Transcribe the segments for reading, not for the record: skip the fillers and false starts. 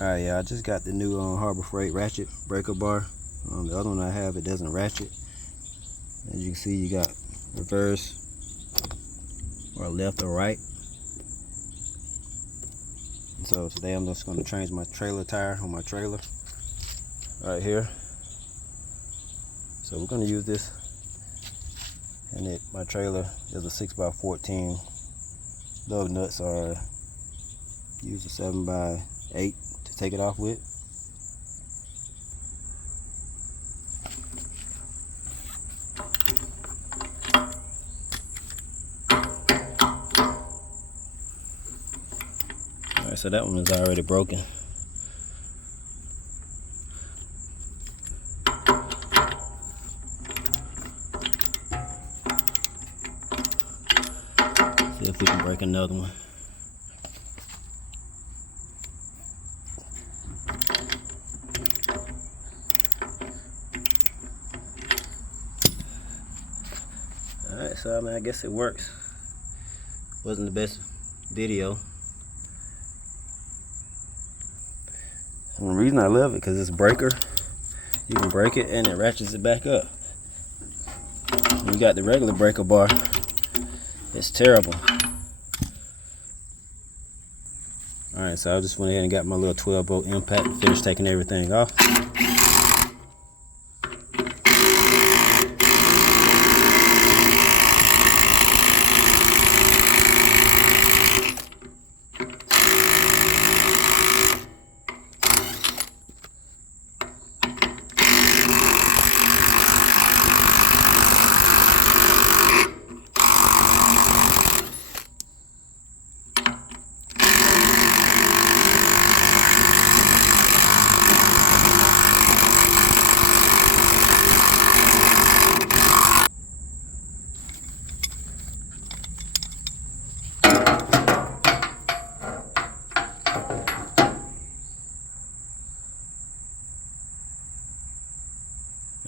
Alright, yeah, I just got the new Harbor Freight ratchet breaker bar. The other one I have, it doesn't ratchet. As you can see, you got reverse or left or right. And so today I'm just going to change my trailer tire on my trailer right here. So we're going to use this, and my trailer is a 6x14. Those nuts are use a 7x8 to take it off with. Alright, so that one is already broken. See if we can break another one. Alright, so I mean, I guess it works. Wasn't the best video. And the reason I love it, because it's a breaker. You can break it and it ratchets it back up. When you got the regular breaker bar, it's terrible. Alright, so I just went ahead and got my little 12-volt impact and finished taking everything off.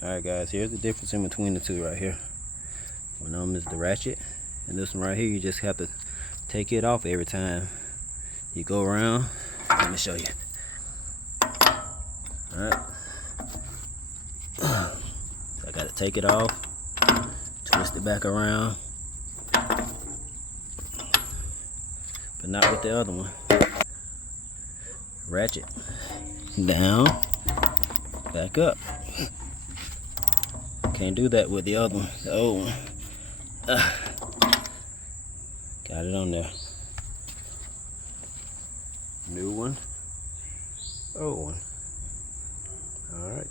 Alright guys, here's the difference in between the two right here. One of them is the ratchet, and this one right here, you just have to take it off every time you go around. Let me show you. Alright. So I gotta take it off, twist it back around, but not with the other one. Ratchet down, back up. Can't do that with the other one, the old one. Got it on there. New one, old one. All right.